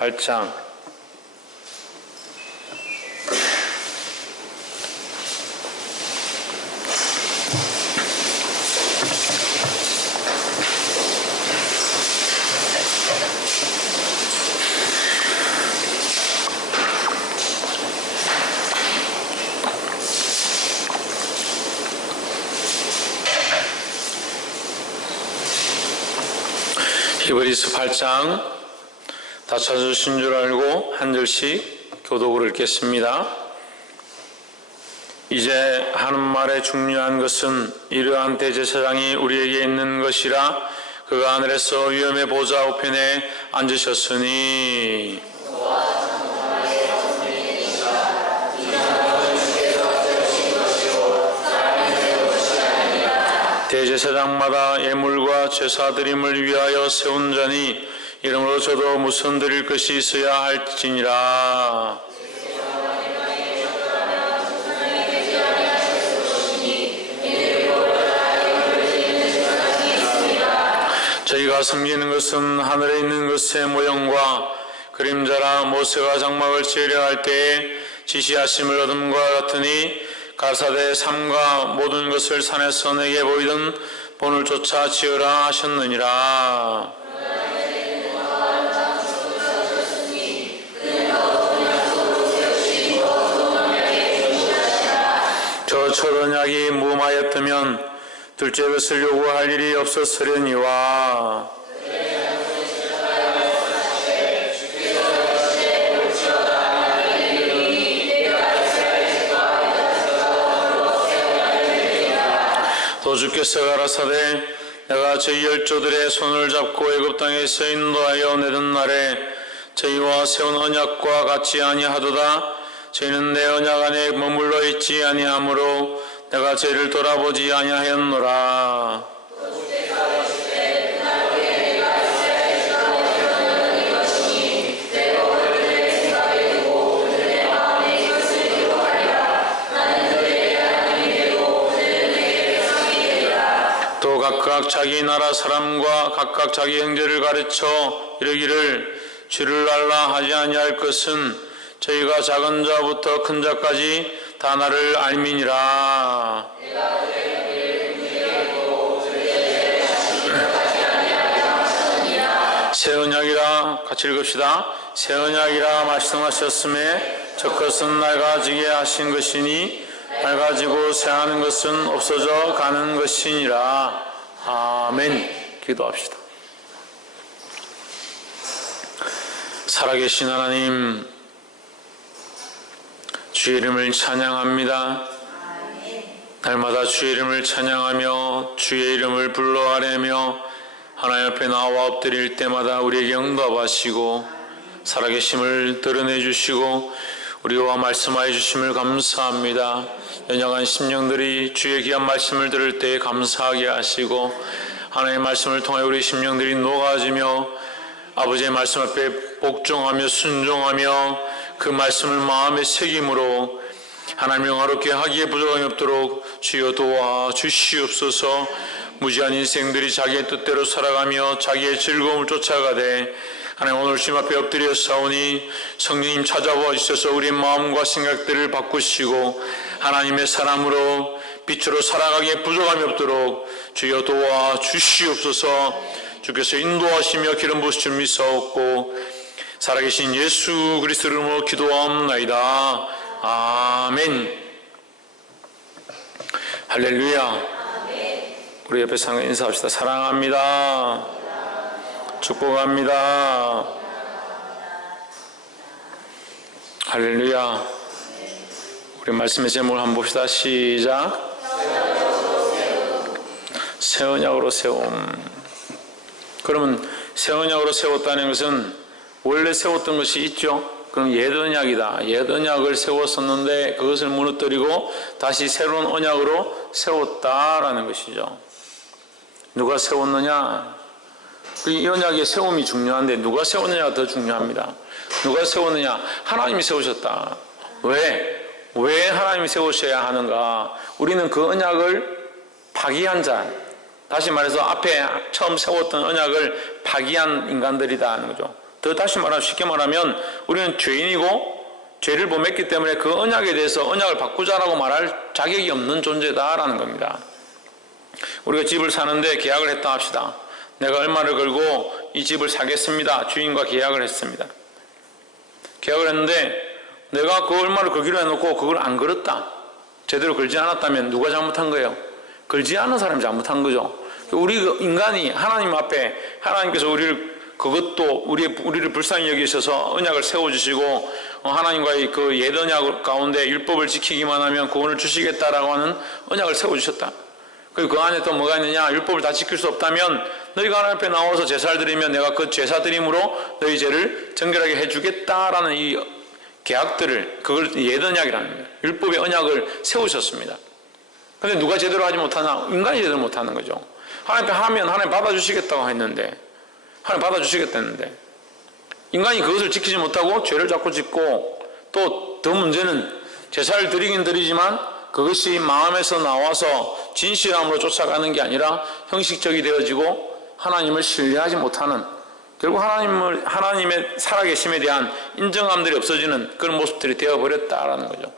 8장 히브리서 8장 다 찾으신 줄 알고 한 절씩 교독으로 읽겠습니다. 이제 하는 말의 중요한 것은 이러한 대제사장이 우리에게 있는 것이라 그가 하늘에서 위엄의 보좌 우편에 앉으셨으니 대제사장마다 예물과 제사드림을 위하여 세운 자니 이러므로 저도 무슨 드릴 것이 있어야 할지니라. 저희가 섬기는 것은 하늘에 있는 것의 모형과 그림자라. 모세가 장막을 지으려 할 때에 지시하심을 얻음과 같으니 가사대 삼가 모든 것을 산에서 내게 보이던 본을 쫓아 지으라 하셨느니라. 저 초언약이 무마하였다면 둘째 것을 요구할 일이 없었으려니와 또 주께서 가라사대 내가 저희 열조들의 손을 잡고 애굽 땅에서 인도하여 내던 날에 저희와 세운 언약과 같지 아니하도다. 저희는 내 언약 안에 머물러 있지 아니하므로 내가 저희를 돌아보지 아니하였노라. 또 각각 자기 나라 사람과 각각 자기 형제를 가르쳐 이르기를 주를 알라 하지 아니할 것은 저희가 작은 자부터 큰 자까지 다 나를 알미니라. 새 언약이라 같이 읽읍시다. 새 언약이라 말씀하셨음에 저것은 낡아지게 하신 것이니 낡아지고 새하는 것은 없어져 가는 것이니라. 아멘. 기도합시다. 살아계신 하나님, 주의 이름을 찬양합니다. 날마다 주의 이름을 찬양하며 주의 이름을 불러 아뢰며 하나님 앞에 나와 엎드릴 때마다 우리에게 응답하시고 살아계심을 드러내 주시고 우리와 말씀하여 주심을 감사합니다. 연약한 심령들이 주의 귀한 말씀을 들을 때 감사하게 하시고 하나님의 말씀을 통해 우리 심령들이 녹아지며 아버지의 말씀 앞에 복종하며 순종하며 그 말씀을 마음에 새김으로 하나님 영화롭게 하기에 부족함이 없도록 주여 도와 주시옵소서. 무지한 인생들이 자기의 뜻대로 살아가며 자기의 즐거움을 쫓아가되 하나님 오늘 주님 앞에 엎드려 싸우니 성령님 찾아와 주셔서 우리의 마음과 생각들을 바꾸시고 하나님의 사람으로 빛으로 살아가기에 부족함이 없도록 주여 도와 주시옵소서. 주께서 인도하시며 기름 부으실 줄 믿사옵고 살아계신 예수 그리스도 이름으로 기도하옵나이다. 아멘. 할렐루야. 우리 옆에 상을 인사합시다. 사랑합니다. 축복합니다. 할렐루야. 우리 말씀의 제목을 한번 봅시다. 시작. 새 언약으로 세움. 그러면 새 언약으로 세웠다는 것은 원래 세웠던 것이 있죠. 그럼 옛 언약이다. 옛 언약을 세웠었는데 그것을 무너뜨리고 다시 새로운 언약으로 세웠다라는 것이죠. 누가 세웠느냐? 이 언약의 세움이 중요한데 누가 세웠느냐가 더 중요합니다. 누가 세웠느냐? 하나님이 세우셨다. 왜 하나님이 세우셔야 하는가? 우리는 그 언약을 파기한 자, 다시 말해서 앞에 처음 세웠던 언약을 파기한 인간들이다 하는 거죠. 더 다시 말하면 쉽게 말하면 우리는 죄인이고 죄를 범했기 때문에 그 언약에 대해서 언약을 바꾸자라고 말할 자격이 없는 존재다라는 겁니다. 우리가 집을 사는데 계약을 했다 합시다. 내가 얼마를 걸고 이 집을 사겠습니다. 주인과 계약을 했습니다. 계약을 했는데 내가 그 얼마를 걸기로 해놓고 그걸 안 걸었다. 제대로 걸지 않았다면 누가 잘못한 거예요? 걸지 않은 사람이 잘못한 거죠. 우리 인간이 하나님 앞에 하나님께서 우리를 불쌍히 여기셔서 언약을 세워주시고 하나님과의 그 옛 언약 가운데 율법을 지키기만 하면 구원을 주시겠다라고 하는 언약을 세워주셨다. 그리고 그 안에 또 뭐가 있느냐? 율법을 다 지킬 수 없다면 너희가 하나님 앞에 나와서 제사를 드리면 내가 그 제사 드림으로 너희 죄를 정결하게 해주겠다라는 이 계약들을, 그걸 옛 언약이라는 거예요. 율법의 언약을 세우셨습니다. 그런데 누가 제대로 하지 못하나? 인간이 제대로 못하는 거죠. 하나님 앞에 하면 하나님 받아주시겠다고 했는데, 하나님 받아주시겠다 했는데 인간이 그것을 지키지 못하고 죄를 자꾸 짓고, 또 더 문제는 제사를 드리긴 드리지만 그것이 마음에서 나와서 진실함으로 쫓아가는 게 아니라 형식적이 되어지고 하나님을 신뢰하지 못하는, 결국 하나님의 살아계심에 대한 인정함들이 없어지는 그런 모습들이 되어버렸다라는 거죠.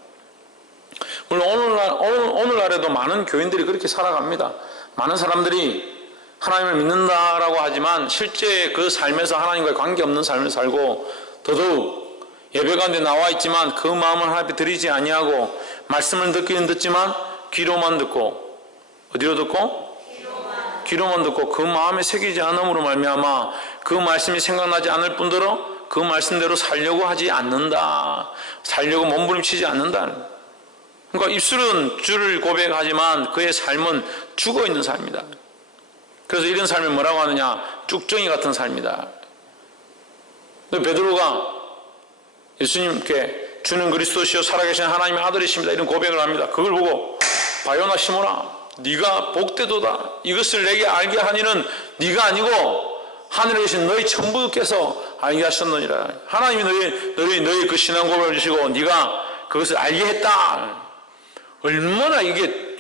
물론 오늘날에도 많은 교인들이 그렇게 살아갑니다. 많은 사람들이 하나님을 믿는다라고 하지만 실제 그 삶에서 하나님과의 관계없는 삶을 살고, 더더욱 예배 가운데 나와 있지만 그 마음을 하나님 앞에 드리지 아니하고, 말씀을 듣기는 듣지만 귀로만 듣고, 어디로 듣고? 귀로만 듣고 그 마음에 새기지 않음으로 말미암아 그 말씀이 생각나지 않을 뿐더러 그 말씀대로 살려고 하지 않는다. 살려고 몸부림치지 않는다. 그러니까 입술은 주를 고백하지만 그의 삶은 죽어있는 삶이다. 그래서 이런 삶을 뭐라고 하느냐? 쭉정이 같은 삶이다. 베드로가 예수님께 주는 그리스도시요 살아계신 하나님의 아들이십니다, 이런 고백을 합니다. 그걸 보고 바요나 시몬아, 네가 복되도다. 이것을 내게 알게 하니는 네가 아니고 하늘에 계신 너희 천부께서 알게 하셨느니라. 하나님이 너희 그 신앙 고백을 주시고 네가 그것을 알게 했다. 얼마나 이게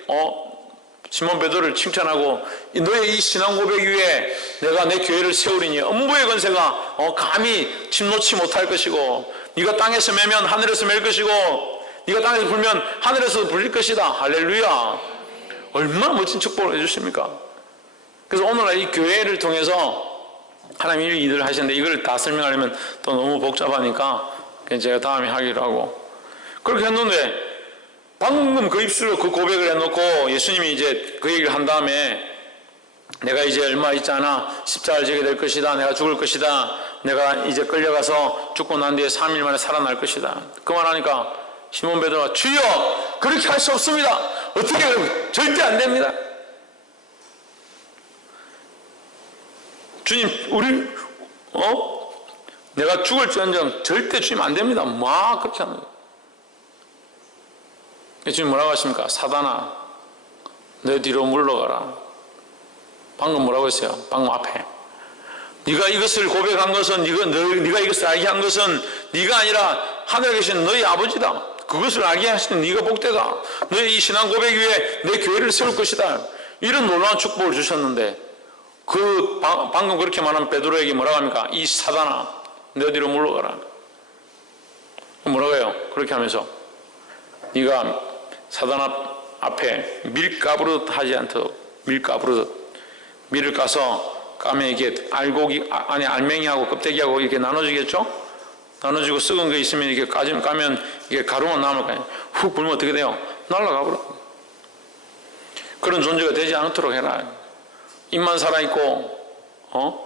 시몬 베드로를 칭찬하고, 너의 이 신앙 고백 위에 내가 내 교회를 세우리니 음부의 권세가 감히 침노치 못할 것이고, 네가 땅에서 매면 하늘에서 맬 것이고, 네가 땅에서 불면 하늘에서 불릴 것이다. 할렐루야. 얼마나 멋진 축복을 해주십니까? 그래서 오늘날 이 교회를 통해서 하나님이 일을 하시는데, 이걸 다 설명하려면 또 너무 복잡하니까 그냥 제가 다음에 하기로 하고, 그렇게 했는데 방금 그 입술로 그 고백을 해놓고 예수님이 이제 그 얘기를 한 다음에 내가 이제 얼마 있지 않아 십자가를 지게 될 것이다. 내가 죽을 것이다. 내가 이제 끌려가서 죽고 난 뒤에 3일 만에 살아날 것이다. 그 말하니까 시몬 베드로가 주여 그렇게 할 수 없습니다. 어떻게 그러면 절대 안 됩니다. 주님 내가 죽을지언정 절대 주님 안 됩니다. 막 그렇게 하는 거예요. 주님 뭐라고 하십니까? 사단아 내 뒤로 물러가라. 방금 뭐라고 했어요? 방금 앞에 네가 이것을 고백한 것은, 네가 이것을 알게 한 것은 네가 아니라 하늘에 계신 너희 아버지다. 그것을 알게 하시는 네가 복되다. 너의 이 신앙 고백 위에 내 교회를 세울 것이다. 이런 놀라운 축복을 주셨는데, 방금 그렇게 말한 베드로에게 뭐라고 합니까? 이 사단아 내 뒤로 물러가라. 뭐라고 해요? 그렇게 하면서 네가 사단 앞에 밀 까부르듯 하지 않도록, 밀을 까서 까면 이게 알곡이 안에 알맹이하고 껍데기하고 이렇게 나눠지겠죠? 나눠지고 썩은 거 있으면 이렇게 까면 이게 가루만 남을 거 아니에요. 훅 불면 어떻게 돼요? 날아가 버려. 그런 존재가 되지 않도록 해라. 입만 살아있고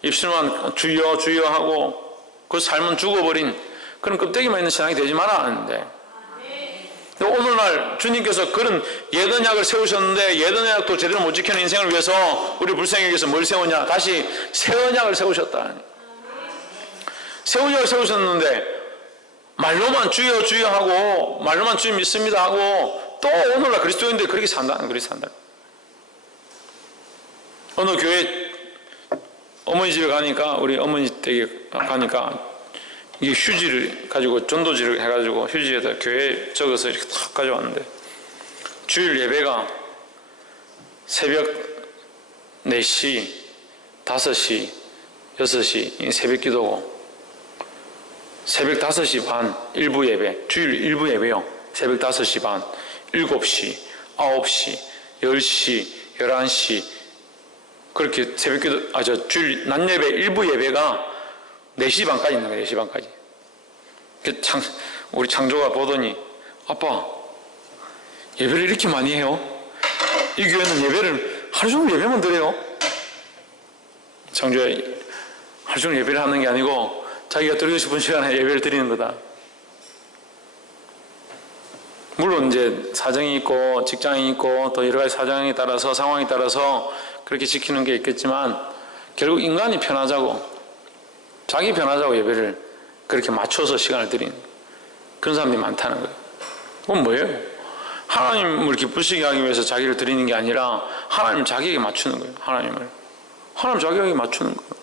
입술만 주여 주여 하고 그 삶은 죽어버린 그런 껍데기만 있는 신앙이 되지 마라 하는데, 오늘날 주님께서 그런 옛 언약을 세우셨는데 옛 언약도 제대로 못 지키는 인생을 위해서 우리 불쌍히 위해서 뭘 세우냐? 다시 새 언약을 세우셨다. 새 언약을 세우셨는데 말로만 주여 주여 하고 말로만 주님 믿습니다 하고 또 오늘날 그리스도인들이 그렇게 산다는 그렇게 산다. 어느 교회 어머니 집에 가니까, 우리 어머니 댁에 가니까 이 휴지를 가지고 전도지를 해가지고 휴지에다 교회 적어서 이렇게 탁 가져왔는데, 주일 예배가 새벽 4시, 5시, 6시 새벽 기도고, 새벽 5시 반 일부 예배, 주일 일부 예배요. 새벽 5시 반, 7시, 9시, 10시, 11시 그렇게 새벽기도 주일 낮 예배 일부 예배가 4시 반까지 있는 거예요. 4시 반까지. 우리 창조가 보더니 아빠 예배를 이렇게 많이 해요? 이 교회는 예배를 하루 종일 예배만 드려요? 창조가 하루 종일 예배를 하는 게 아니고 자기가 드리고 싶은 시간에 예배를 드리는 거다. 물론 이제 사정이 있고 직장이 있고 또 여러 가지 사정에 따라서 상황에 따라서 그렇게 지키는 게 있겠지만 결국 인간이 편하자고 자기 편하자고 예배를 그렇게 맞춰서 시간을 드리는 그런 사람들이 많다는 거예요. 그건 뭐예요? 하나님을 기쁘시게 하기 위해서 자기를 드리는 게 아니라 하나님을 자기에게 맞추는 거예요. 하나님 자기에게 맞추는 거예요.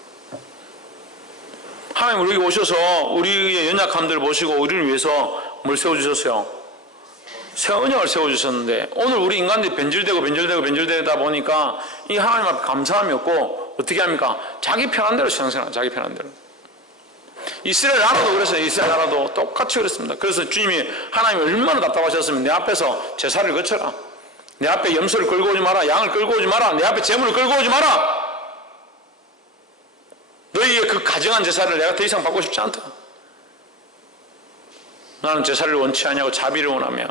하나님 우리에게 오셔서 우리의 연약함들을 보시고 우리를 위해서 뭘 세워주셨어요? 새 언약을 세워주셨는데 오늘 우리 인간들이 변질되다 보니까 이 하나님 앞에 감사함이 없고 어떻게 합니까? 자기 편한 대로 신앙생활, 자기 편한 대로. 이스라엘 나라도 그랬어요. 이스라엘 나라도 똑같이 그랬습니다. 그래서 주님이 하나님이 얼마나 답답하셨으면 내 앞에서 제사를 거쳐라. 내 앞에 염소를 끌고 오지 마라. 양을 끌고 오지 마라. 내 앞에 제물을 끌고 오지 마라. 너희의 그 가증한 제사를 내가 더 이상 받고 싶지 않다. 나는 제사를 원치 아니하고 자비를 원하며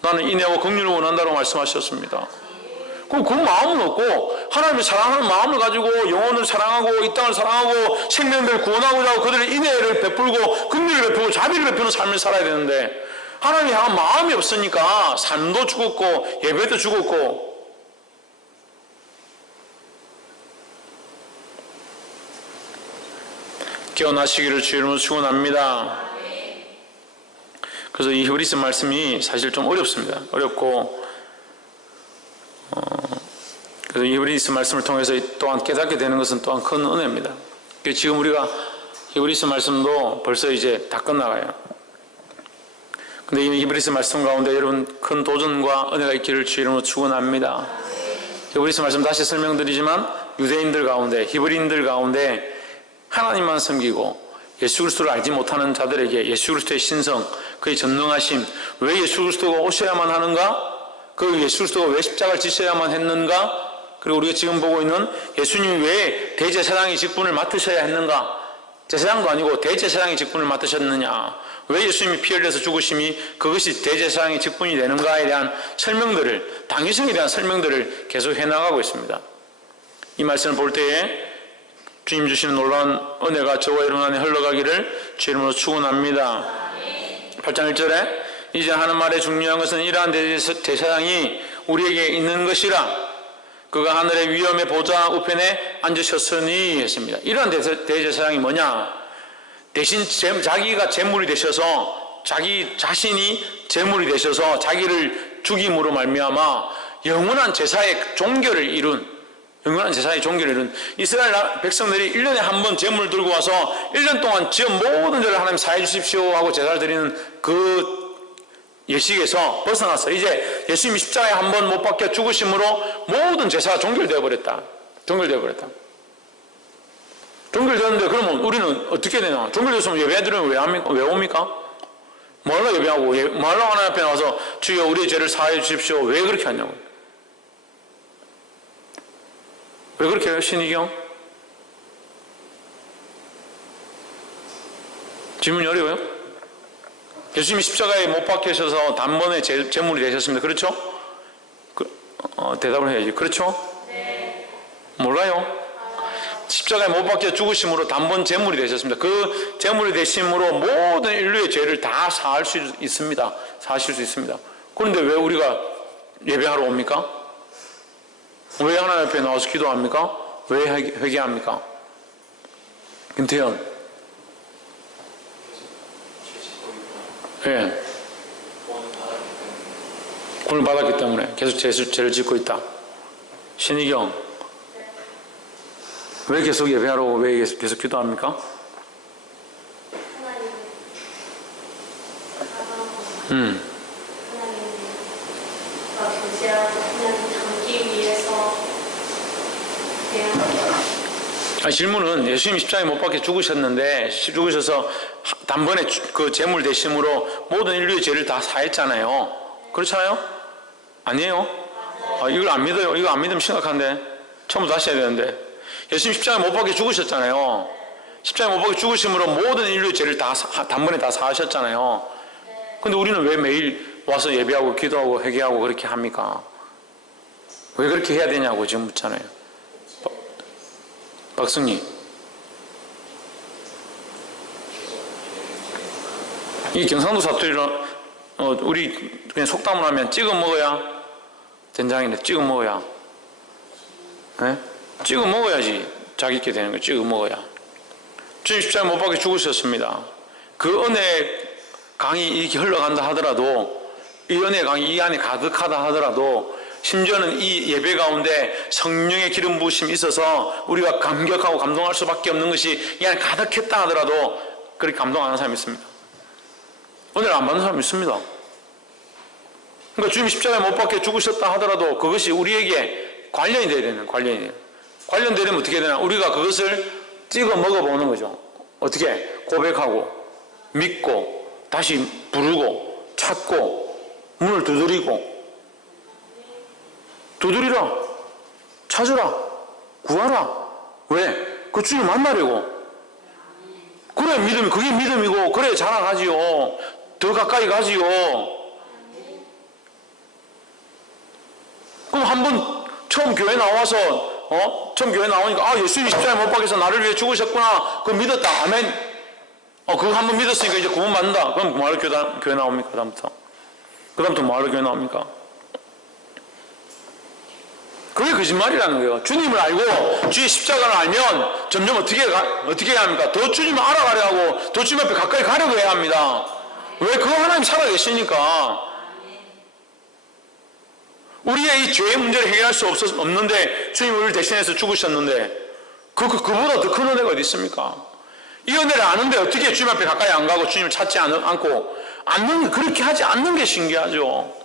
나는 인애와 긍휼을 원한다고 말씀하셨습니다. 그럼 그 마음은 없고 하나님을 사랑하는 마음을 가지고 영혼을 사랑하고 이 땅을 사랑하고 생명들을 구원하고자 하고 그들의 인애를 베풀고 긍휼을 베풀고 자비를 베푸는 삶을 살아야 되는데 하나님이 향한 마음이 없으니까 삶도 죽었고 예배도 죽었고 깨어나시기를 주의 이름으로 축원합니다. 그래서 이 히브리서 말씀이 사실 좀 어렵습니다. 어렵고 그래서 이 히브리서 말씀을 통해서 또한 깨닫게 되는 것은 또한 큰 은혜입니다. 지금 우리가 히브리서 말씀도 벌써 이제 다 끝나가요. 근데 이 히브리서 말씀 가운데 여러분 큰 도전과 은혜가 있기를 주의 이름으로 축원합니다. 히브리서 말씀 다시 설명드리지만 유대인들 가운데 히브리인들 가운데 하나님만 섬기고 예수 그리스도를 알지 못하는 자들에게 예수 그리스도의 신성, 그의 전능하심, 왜 예수 그리스도가 오셔야만 하는가? 그 예수 그리스도가 왜 십자가를 지셔야만 했는가? 그리고 우리가 지금 보고 있는 예수님이 왜 대제사장의 직분을 맡으셔야 했는가? 제사장도 아니고 대제사장의 직분을 맡으셨느냐? 왜 예수님이 피 흘려서 죽으심이 그것이 대제사장의 직분이 되는가에 대한 설명들을, 당위성에 대한 설명들을 계속 해나가고 있습니다. 이 말씀을 볼 때에 주님 주시는 놀라운 은혜가 저와 여러분 안에 흘러가기를 주의 이름으로 축원합니다. 8장 1절에 이제 하는 말의 중요한 것은 이러한 대제사장이 우리에게 있는 것이라 그가 하늘의 위엄의 보좌 우편에 앉으셨으니 했습니다. 이러한 대제사장이 뭐냐? 대신 자기가 제물이 되셔서 자기 자신이 제물이 되셔서 자기를 죽임으로 말미암아 영원한 제사의 종결을 이룬 이스라엘 백성들이 1년에 한 번 제물을 들고 와서 1년 동안 지은 모든 죄를 하나님 사해 주십시오 하고 제사를 드리는 그 예식에서 벗어났어. 이제 예수님이 십자가에 한 번 못 박혀 죽으심으로 모든 제사가 종결되어 버렸다. 종결되었는데 그러면 우리는 어떻게 되나? 종결되었으면 예배드리면 왜 옵니까? 뭐하러 예배하고 뭐하러 하나님 앞에 나와서 주여 우리의 죄를 사해 주십시오 왜 그렇게 하냐고요? 왜 그렇게 해요? 신의경? 질문이 어려워요? 예수님이 십자가에 못 박히셔서 단번에 제물이 되셨습니다. 그렇죠? 대답을 해야지. 그렇죠? 네. 몰라요? 십자가에 못 박혀 죽으심으로 단번 제물이 되셨습니다. 그 제물이 되심으로 모든 인류의 죄를 다 사할 수 있습니다. 사실 수 있습니다. 그런데 왜 우리가 예배하러 옵니까? 왜 하나님 앞에 나와서 기도합니까? 왜 회개합니까? 김태현. 예. 구원을 받았기 때문에 계속 죄를 짓고 있다. 신희경. 왜 계속 예배하러 오고 왜 계속 기도합니까? 질문은 예수님이 십자가에 못 박혀 죽으셨는데 죽으셔서 단번에 그 제물 대심으로 모든 인류의 죄를 다 사했잖아요. 그렇잖아요? 아니에요? 이걸 안 믿어요. 이거 안 믿으면 심각한데. 처음부터 다시 해야 되는데. 예수님 십자가에 못 박혀 죽으셨잖아요. 십자가에 못 박혀 죽으심으로 모든 인류의 죄를 다 단번에 다 사하셨잖아요. 근데 우리는 왜 매일 와서 예배하고 기도하고 회개하고 그렇게 합니까? 왜 그렇게 해야 되냐고 지금 묻잖아요. 박승희, 이 경상도 사투리로 우리 그냥 속담을 하면 찍어 먹어야 된장인데 찍어 먹어야, 네? 찍어 먹어야지 자기께 되는 거. 찍어 먹어야. 주님 십자가에 못 박혀 죽으셨습니다. 그 은혜 강이 이렇게 흘러간다 하더라도, 이 은혜 강이 이 안에 가득하다 하더라도, 심지어는 이 예배 가운데 성령의 기름 부으심이 있어서 우리가 감격하고 감동할 수밖에 없는 것이 이 안에 가득했다 하더라도 그렇게 감동 안 하는 사람이 있습니다. 은혜를 안 받는 사람이 있습니다. 그러니까 주님 십자가에 못 박혀 죽으셨다 하더라도 그것이 우리에게 관련이 돼야 되는, 관련되려면 어떻게 되나? 우리가 그것을 찍어 먹어보는 거죠. 어떻게? 고백하고 믿고 다시 부르고 찾고 문을 두드리라, 찾으라, 구하라. 왜? 그 주님 만나려고. 그래 믿음이, 그게 믿음이고, 그래 자랑하지요. 더 가까이 가지요. 그럼 한번 처음 교회 나와서 처음 교회 나오니까 예수님 십자가에 못 박혀서 나를 위해 죽으셨구나. 그거 믿었다. 아멘. 그거 한번 믿었으니까 이제 구원 받는다. 그럼 뭐하러 교회 나옵니까? 그다음부터 뭐하러 교회 나옵니까? 그게 거짓말이라는 거예요. 주님을 알고 주의 십자가를 알면 점점 어떻게 해야 합니까? 더 주님을 알아가려 하고 더 주님 앞에 가까이 가려고 해야 합니다. 왜? 그거 하나님 살아계시니까. 우리의 이 죄의 문제를 해결할 수 없는데 주님 우리를 대신해서 죽으셨는데 그보다 더 큰 은혜가 어디 있습니까? 이 은혜를 아는데 어떻게 주님 앞에 가까이 안 가고 주님을 찾지 않고 그렇게 하지 않는 게 신기하죠.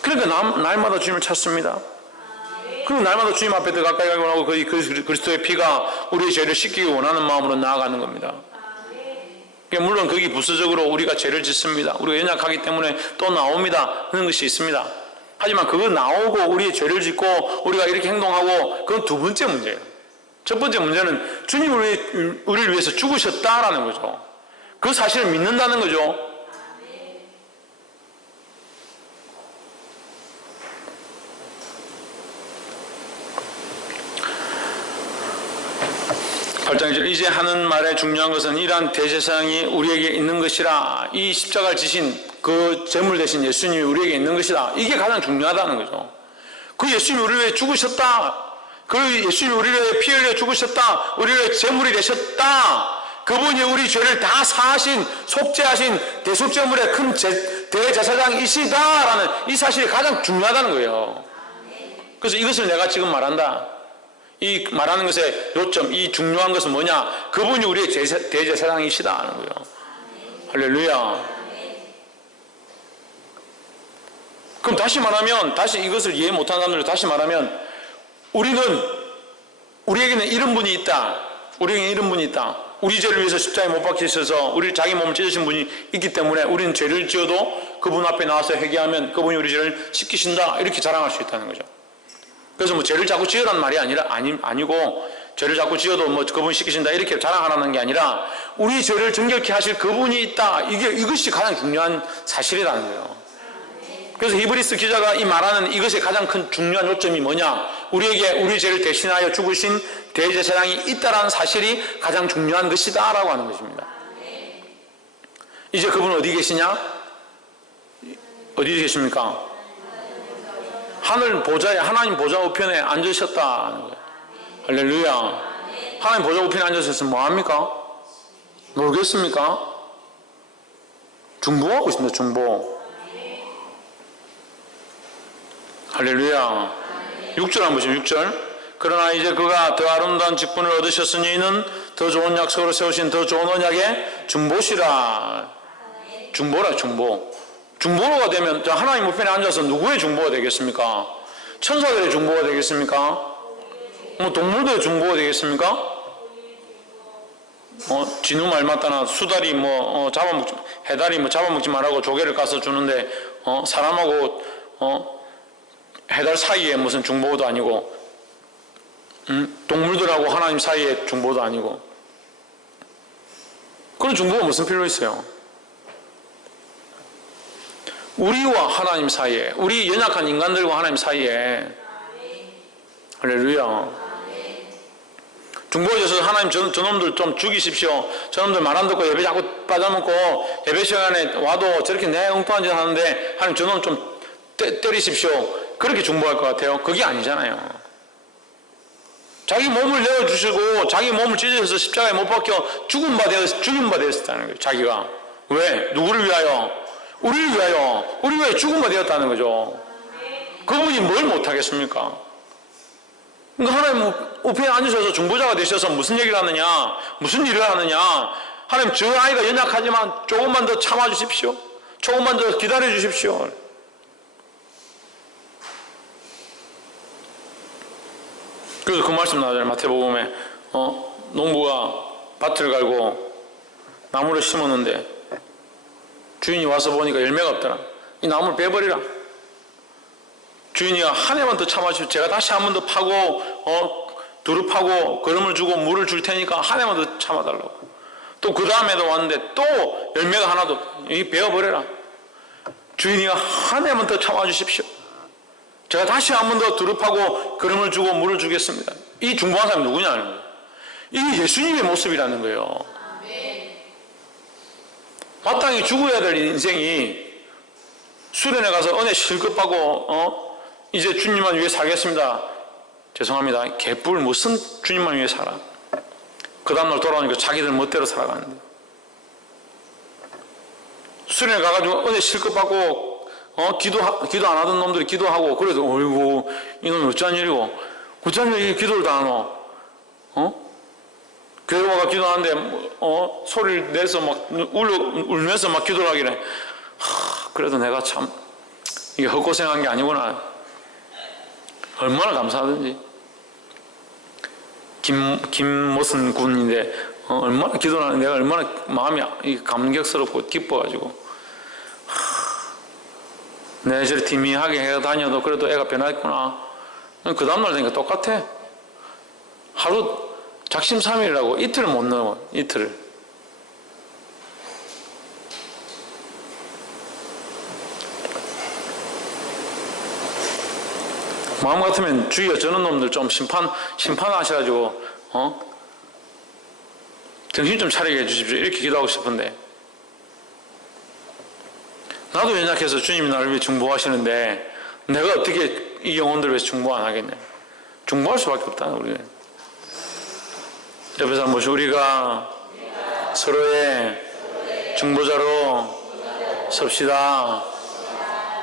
그러니까 날마다 주님을 찾습니다. 그리고 날마다 주님 앞에 더 가까이 가고 하고 그리스도의 피가 우리의 죄를 씻기기 원하는 마음으로 나아가는 겁니다. 물론 거기 부수적으로 우리가 죄를 짓습니다. 우리가 연약하기 때문에 또 나옵니다 하는 것이 있습니다. 하지만 그거 나오고 우리의 죄를 짓고 우리가 이렇게 행동하고 그건 두 번째 문제예요. 첫 번째 문제는 주님이 우리를 위해서 죽으셨다라는 거죠. 그 사실을 믿는다는 거죠. 8장 1절, 이제 하는 말의 중요한 것은 이러한 대제사장이 우리에게 있는 것이라. 이 십자가를 지신 그 제물 대신 예수님이 우리에게 있는 것이다. 이게 가장 중요하다는 거죠. 그 예수님이 우리를 위해 죽으셨다. 그 예수님이 우리를 위해 피 흘려 죽으셨다. 우리를 위해 제물이 되셨다. 그분이 우리 죄를 다 사하신, 속죄하신 대속제물의 큰 대제사장이시다라는 이 사실이 가장 중요하다는 거예요. 그래서 이것을 내가 지금 말한다. 이 말하는 것의 요점, 이 중요한 것은 뭐냐? 그분이 우리의 대제사장이시다 하는 거예요. 할렐루야. 그럼 다시 말하면, 다시 이것을 이해 못하는 사람들 다시 말하면, 우리에게는 이런 분이 있다. 우리에게는 이런 분이 있다. 우리 죄를 위해서 십자가에 못 박히셔서 우리 자기 몸을 찢으신 분이 있기 때문에 우리는 죄를 지어도 그분 앞에 나와서 회개하면 그분이 우리 죄를 씻기신다. 이렇게 자랑할 수 있다는 거죠. 그래서 죄를 자꾸 지으라는 말이 아니고 죄를 자꾸 지어도 그분이 씻기신다 이렇게 자랑하라는 게 아니라 우리 죄를 정결케 하실 그분이 있다. 이것이 가장 중요한 사실이라는 거예요. 그래서 히브리서 기자가 이 말하는 이것의 가장 큰 중요한 요점이 뭐냐? 우리에게 우리 죄를 대신하여 죽으신 대제사장이 있다라는 사실이 가장 중요한 것이다 라고 하는 것입니다. 이제 그분 어디 계시냐? 어디 계십니까? 하늘 보좌에, 하나님 보좌 우편에 앉으셨다는 거예요. 할렐루야. 하나님 보좌 우편에 앉으셨으면 뭐합니까? 모르겠습니까? 중보하고 있습니다. 중보. 할렐루야. 6절 한번 보시면 6절. 그러나 이제 그가 더 아름다운 직분을 얻으셨으니 이는 더 좋은 약속으로 세우신 더 좋은 언약의 중보시라. 중보라. 중보가 되면 하나님 우편에 앉아서 누구의 중보가 되겠습니까? 천사들의 중보가 되겠습니까? 뭐 동물도 중보가 되겠습니까? 진우 말 맞다나 수달이 잡아먹지, 해달이 잡아먹지 말라고 조개를 까서 주는데 사람하고 해달 사이에 무슨 중보도 아니고 동물들하고 하나님 사이에 중보도 아니고 그런 중보가 무슨 필요 있어요? 우리와 하나님 사이에, 우리 연약한 인간들과 하나님 사이에. 할렐루야. 중보에 있어서 하나님 저놈들 좀 죽이십시오. 저놈들 말 안 듣고 예배 자꾸 빠져먹고 예배 시간에 와도 저렇게 내 엉뚱한 짓 하는데 하나님 저놈 좀 때리십시오. 그렇게 중보할 것 같아요? 그게 아니잖아요. 자기 몸을 내어주시고 자기 몸을 찢어서 십자가에 못 박혀 죽임 바 되었다는 거예요. 자기가. 왜? 누구를 위하여? 우리를 위하여. 우리 왜 죽임 바 되었다는 거죠. 그분이 뭘 못하겠습니까? 그러니까 하나님 우편에 앉으셔서 중보자가 되셔서 무슨 얘기를 하느냐, 무슨 일을 하느냐. 하나님 저 아이가 연약하지만 조금만 더 참아주십시오. 조금만 더 기다려주십시오. 그래서 그 말씀 나오잖아요. 마태복음에 농부가 밭을 갈고 나무를 심었는데 주인이 와서 보니까 열매가 없더라. 이 나무를 베버리라. 주인이 한 해만 더 참아주십시오. 제가 다시 한 번 더 파고 두루 파고 거름을 주고 물을 줄 테니까 한 해만 더 참아달라고. 또 그 다음에도 왔는데 또 열매가 하나도 이 베어버려라. 주인이 한 해만 더 참아주십시오. 제가 다시 한 번 더 두루 파고 거름을 주고 물을 주겠습니다. 이 중보한 사람이 누구냐는 거예요. 이게 예수님의 모습이라는 거예요. 마땅히 죽어야 될 인생이 수련회 가서 은혜 실컷 받고 이제 주님만 위해 살겠습니다. 죄송합니다. 개뿔 무슨 주님만 위해 살아. 그 다음날 돌아오니까 자기들 멋대로 살아가는데 수련회 가가지고 은혜 실컷 받고 기도 안 하던 놈들이 기도하고 그래도 어이구 이놈이 어쩌한 일이고 어쩌한 일이 기도를 다 하노. 교회 와가 기도하는데 소리를 내서 막 울면서 막 기도를 하길래 그래도 내가 참 이게 헛고생한 게 아니구나. 얼마나 감사하든지. 김모슨 군인데 얼마나 기도를 하는데 내가 얼마나 마음이 감격스럽고 기뻐가지고 내 저렇게 희미하게 해가 다녀도 그래도 애가 변했구나. 그 다음날 되니까 똑같아. 하루 작심삼일이라고 이틀을 못 넘어. 이틀을. 마음 같으면 주위에 저런 놈들 좀 심판하셔가지고 정신 좀 차리게 해주십시오. 이렇게 기도하고 싶은데 나도 연약해서 주님이 나를 위해 중보하시는데 내가 어떻게 이 영혼들을 위해서 중보 안 하겠냐. 중보할 수밖에 없다. 우리는 옆에서 한 번씩 우리가 서로의 중보자로 섭시다.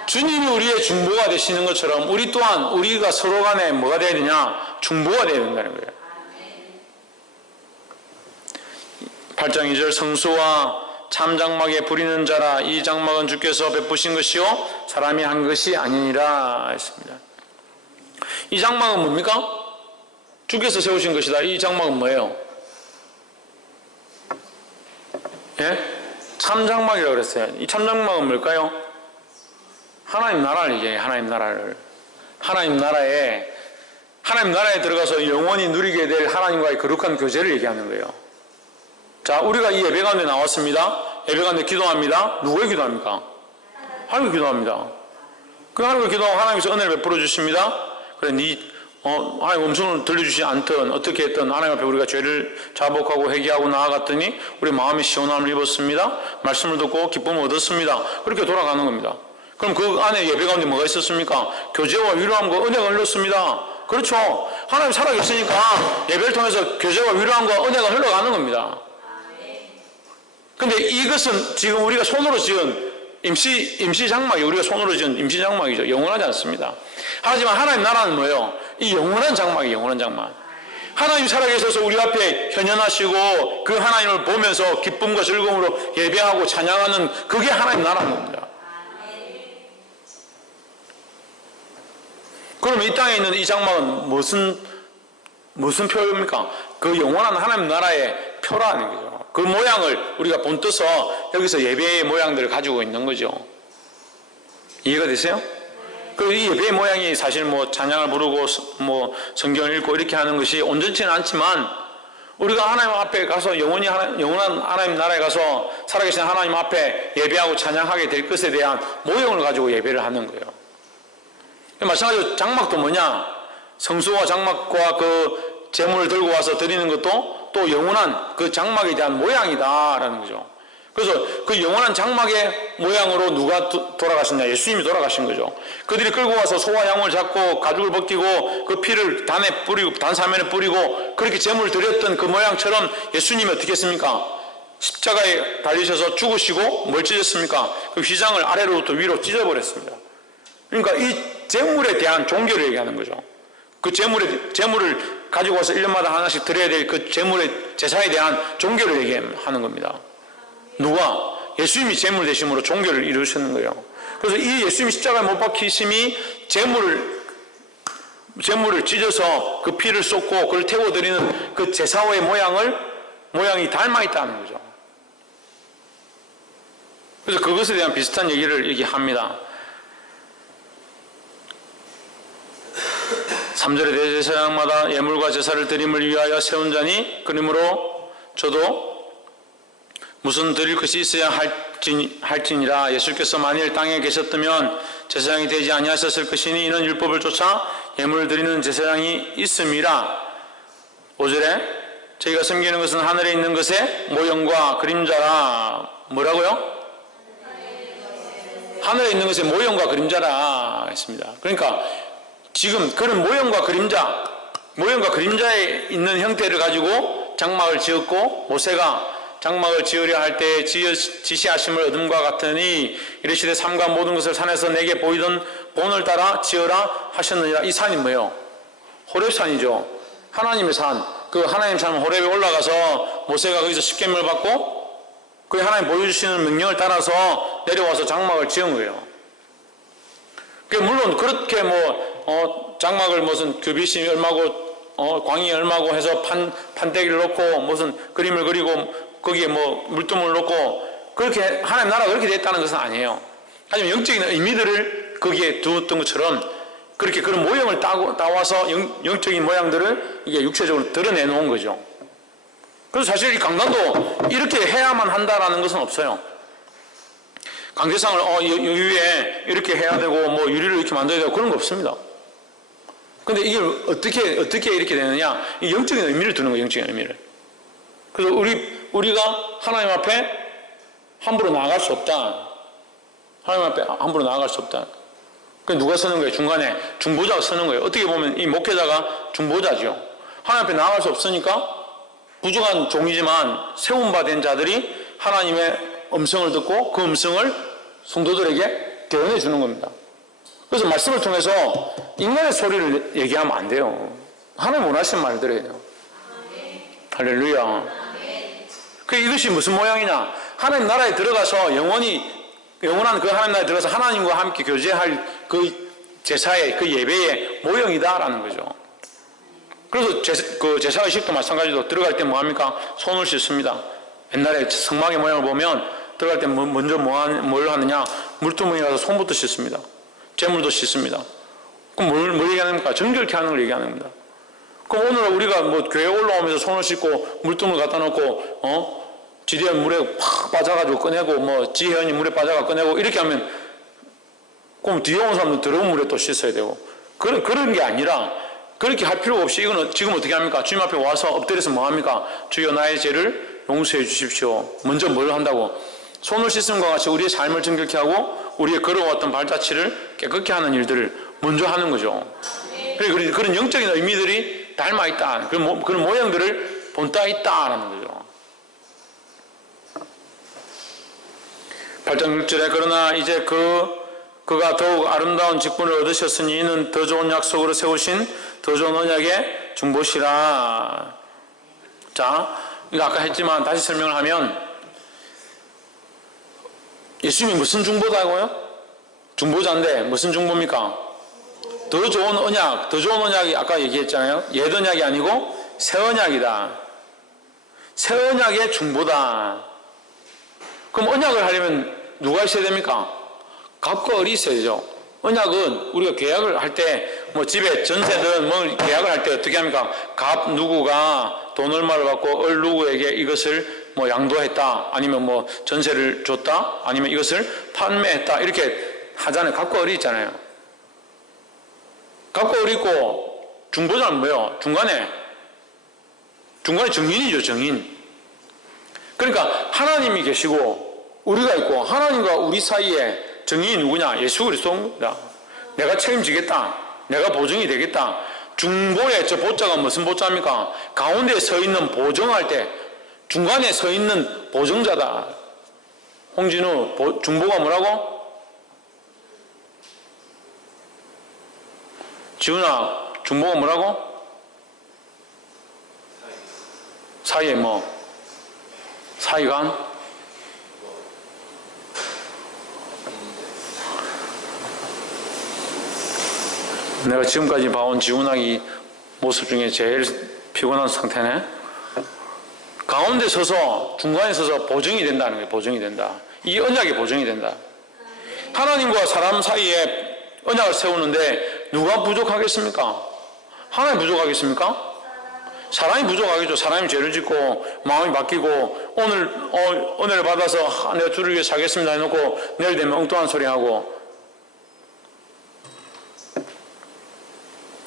주님이 우리의 중보가 되시는 것처럼 우리 또한 우리가 서로 간에 뭐가 되어야 되냐? 중보가 되어야 된다는 거예요. 8장 2절 성수와 참장막에 부리는 자라. 이 장막은 주께서 베푸신 것이요 사람이 한 것이 아니니라 했습니다. 이 장막은 뭡니까? 주께서 세우신 것이다. 이 장막은 뭐예요? 예? 참장막이라고 그랬어요. 이 참장막은 뭘까요? 하나님 나라를 얘기해요. 하나님 나라를. 하나님 나라에 들어가서 영원히 누리게 될 하나님과의 거룩한 교제를 얘기하는 거예요. 자, 우리가 이 예배 가운데 나왔습니다. 예배 가운데 기도합니다. 누구에 기도합니까? 하나님께 기도합니다. 그 하나님께 기도하고 하나님께서 은혜를 베풀어 주십니다. 그래, 하나님 음성을 들려주지 않든 어떻게 했든 하나님 앞에 우리가 죄를 자복하고 회개하고 나아갔더니 우리 마음이 시원함을 입었습니다. 말씀을 듣고 기쁨을 얻었습니다. 그렇게 돌아가는 겁니다. 그럼 그 안에 예배 가운데 뭐가 있었습니까? 교제와 위로함과 은혜가 흘렀습니다. 그렇죠. 하나님 살아계시니까 예배를 통해서 교제와 위로함과 은혜가 흘러가는 겁니다. 근데 이것은 지금 우리가 손으로 지은 임시 장막이, 우리가 손으로 지은 임시 장막이죠. 영원하지 않습니다. 하지만 하나님 나라는 뭐예요? 이 영원한 장막이에요. 영원한 장막. 하나님 살아계셔서 우리 앞에 현현하시고 그 하나님을 보면서 기쁨과 즐거움으로 예배하고 찬양하는 그게 하나님 나라는 겁니다. 그럼 이 땅에 있는 이 장막은 무슨 무슨 표입니까? 그 영원한 하나님 나라의 표라는 거죠. 그 모양을 우리가 본떠서 여기서 예배의 모양들을 가지고 있는 거죠. 이해가 되세요? 그 이 예배의 모양이 사실 뭐 찬양을 부르고 뭐 성경을 읽고 이렇게 하는 것이 온전치는 않지만 우리가 하나님 앞에 가서 영원한 하나님 나라에 가서 살아계신 하나님 앞에 예배하고 찬양하게 될 것에 대한 모형을 가지고 예배를 하는 거예요. 마찬가지로 장막도 뭐냐? 성소와 장막과 그 제물을 들고 와서 드리는 것도 또 영원한 그 장막에 대한 모양이다라는 거죠. 그래서 그 영원한 장막의 모양으로 누가 돌아가셨냐? 예수님이 돌아가신 거죠. 그들이 끌고 와서 소와 양을 잡고 가죽을 벗기고 그 피를 단에 뿌리고 단 사면에 뿌리고 그렇게 제물을 드렸던 그 모양처럼 예수님이 어떻게 했습니까? 십자가에 달리셔서 죽으시고 뭘 찢었습니까? 그 휘장을 아래로부터 위로 찢어버렸습니다. 그러니까 이 제물에 대한 종교를 얘기하는 거죠. 그 제물을 가지고 와서 1년마다 하나씩 드려야 될 그 제물의 제사에 대한 종교를 얘기하는 겁니다. 누가? 예수님이 제물 되심으로 종교를 이루시는 거예요. 그래서 이 예수님이 십자가에 못 박히심이 제물을 찢어서 그 피를 쏟고 그걸 태워드리는 그 제사의 모양이 닮아 있다는 거죠. 그래서 그것에 대한 비슷한 얘기를 얘기합니다. 3절에 대제사장마다 예물과 제사를 드림을 위하여 세운 자니 그러므로 저도 무슨 드릴 것이 있어야 할지니라. 예수께서 만일 땅에 계셨다면 제사장이 되지 아니하셨을 것이니 이는 율법을 쫓아 예물을 드리는 제사장이 있음이라. 5절에 저희가 섬기는 것은 하늘에 있는 것의 모형과 그림자라. 뭐라고요? 하늘에 있는 것의 모형과 그림자라 했습니다. 그러니까 지금 그런 모형과 그림자에 있는 형태를 가지고 장막을 지었고 모세가 장막을 지으려 할 때 지시하심을 얻음과 같으니 이르시되 삼가 모든 것을 산에서 내게 보이던 본을 따라 지으라 하셨느니라. 이 산이 뭐예요? 호렙산이죠. 하나님의 산. 그 하나님 산 호렙에 올라가서 모세가 거기서 십계명을 받고 그 하나님 보여주시는 명령을 따라서 내려와서 장막을 지은 거예요. 물론 그렇게 장막을 무슨 규빗이 얼마고 광이 얼마고 해서 판때기를 놓고 무슨 그림을 그리고 거기에 물두멍을 놓고 그렇게 하나님 나라가 그렇게 됐다는 것은 아니에요. 하지만 영적인 의미들을 거기에 두었던 것처럼 그렇게 그런 모형을 따와서 영적인 모양들을 이게 육체적으로 드러내 놓은 거죠. 그래서 사실 이 강단도 이렇게 해야만 한다라는 것은 없어요. 강제상을 여기 위에 이렇게 해야 되고 유리를 이렇게 만들어야 되고 그런 거 없습니다. 근데 이게 어떻게 이렇게 되느냐? 이 영적인 의미를 두는 거예요. 영적인 의미를. 그래서 우리가 하나님 앞에 함부로 나아갈 수 없다. 하나님 앞에 함부로 나아갈 수 없다. 그 누가 서는 거예요? 중간에 중보자가 서는 거예요. 어떻게 보면 이 목회자가 중보자죠. 하나님 앞에 나아갈 수 없으니까 부족한 종이지만 세움받은 자들이 하나님의 음성을 듣고 그 음성을 성도들에게 대언해 주는 겁니다. 그래서 말씀을 통해서 인간의 소리를 얘기하면 안 돼요. 하나님 원하시는 말들이에요. 할렐루야. 이것이 무슨 모양이냐? 하나님 나라에 들어가서 영원한 그 하나님 나라에 들어가서 하나님과 함께 교제할 그 제사의 그 예배의 모형이다라는 거죠. 그래서 그 제사의식도 마찬가지로 들어갈 때 뭐합니까? 손을 씻습니다. 옛날에 성막의 모양을 보면 들어갈 때 먼저 뭘 하느냐? 물두멍에 가서 손부터 씻습니다. 제물도 씻습니다. 그럼 뭘 얘기하는 겁니까? 정결케 하는 걸 얘기하는 겁니다. 그럼 오늘 우리가 교회 올라오면서 손을 씻고 물두멍을 갖다 놓고 지대현 물에 팍 빠져가지고 꺼내고 지혜연이 물에 빠져가 꺼내고 이렇게 하면 그럼 뒤에 온 사람은 더러운 물에 또 씻어야 되고 그런 게 아니라 그렇게 할 필요가 없이 이거는 지금 어떻게 합니까? 주님 앞에 와서 엎드려서 뭐 합니까? 주여 나의 죄를 용서해 주십시오. 먼저 뭘 한다고? 손을 씻음과 같이 우리의 삶을 정결케 하고 우리의 걸어왔던 발자취를 깨끗게 하는 일들을 먼저 하는 거죠. 그런 영적인 의미들이 닮아 있다. 그런 모양들을 본따 있다라는 거죠. 8장 6절에 그러나 이제 그가 더욱 아름다운 직분을 얻으셨으니 이는 더 좋은 약속으로 세우신 더 좋은 언약의 중보시라. 자, 이거 아까 했지만 다시 설명을 하면 예수님이 무슨 중보자고요? 중보자인데 무슨 중보입니까? 더 좋은 언약, 더 좋은 언약이 아까 얘기했잖아요. 옛 언약이 아니고 새 언약이다. 새 언약의 중보다. 그럼 언약을 하려면 누가 있어야 됩니까? 갑과 을이 있어야 되죠. 언약은 우리가 계약을 할 때 뭐 집에 전세든 뭐 계약을 할 때 어떻게 합니까? 갑 누구가 돈 얼마를 받고 을 누구에게 이것을 뭐 양도했다, 아니면 뭐 전세를 줬다, 아니면 이것을 판매했다, 이렇게 하잖아요. 갑과 을이 있잖아요. 갑과 을이 있고 중보자는 뭐예요? 중간에 증인이죠. 증인. 그러니까 하나님이 계시고 우리가 있고, 하나님과 우리 사이에 증인이 누구냐? 예수 그리스도입니다. 내가 책임지겠다, 내가 보증이 되겠다. 중보의 저 보자가 무슨 보자입니까? 가운데 서 있는, 보증할 때 중간에 서 있는 보증자다. 홍진우, 중보가 뭐라고? 지훈아, 중보가 뭐라고? 사이에 뭐? 사이간? 내가 지금까지 봐온 지훈아기 모습 중에 제일 피곤한 상태네. 가운데 서서, 중간에 서서 보증이 된다는 거예요. 보증이 된다. 이 언약이 보증이 된다. 하나님과 사람 사이에 언약을 세우는데 누가 부족하겠습니까? 하나님 부족하겠습니까? 사람이 부족하겠죠. 사람이 죄를 짓고 마음이 바뀌고 오늘 받아서 내가 주를 위해 살겠습니다 해놓고 내일 되면 엉뚱한 소리 하고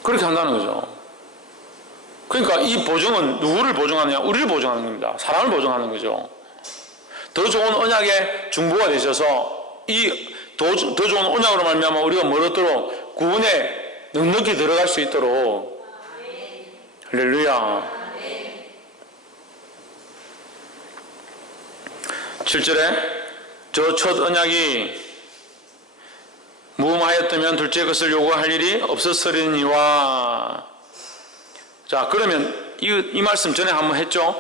그렇게 한다는 거죠. 그러니까 이 보증은 누구를 보증하느냐? 우리를 보증하는 겁니다. 사람을 보증하는 거죠. 더 좋은 언약의 중보가 되셔서 이 더 좋은 언약으로 말미암아 우리가 뭘 얻도록 구원에 넉넉히 들어갈 수 있도록. 할렐루야. 7절에 저 첫 언약이 무음하였다면 둘째 것을 요구할 일이 없었으리니와. 자, 그러면 이 말씀 전에 한번 했죠.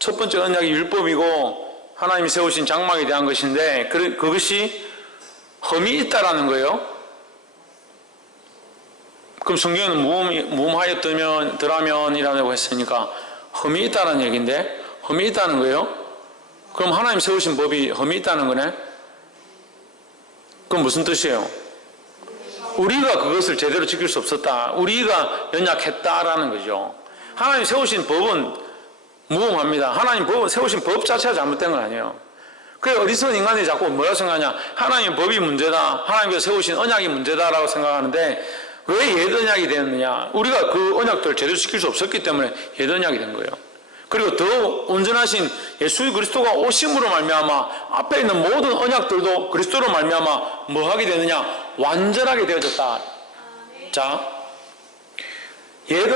첫 번째 언약이 율법이고 하나님이 세우신 장막에 대한 것인데 그것이 흠이 있다라는 거예요. 그럼 성경에는 무음하였더라면이라고 했으니까 흠이 있다는 얘기인데, 흠이 있다는 거예요. 그럼 하나님 세우신 법이 흠이 있다는 거네. 그럼 무슨 뜻이에요? 우리가 그것을 제대로 지킬 수 없었다, 우리가 연약했다라는 거죠. 하나님 세우신 법은 무음합니다. 하나님 세우신 법 자체가 잘못된 건 아니에요. 그래, 어리석은 인간이 자꾸 뭐라고 생각하냐? 하나님의 법이 문제다, 하나님께서 세우신 언약이 문제다라고 생각하는데, 왜 옛 언약이 되었느냐? 우리가 그 언약들을 제대로 지킬 수 없었기 때문에 옛 언약이 된 거예요. 그리고 더 온전하신 예수 그리스도가 오심으로 말미암아 앞에 있는 모든 언약들도 그리스도로 말미암아 뭐 하게 되느냐? 완전하게 되어졌다. 자, 옛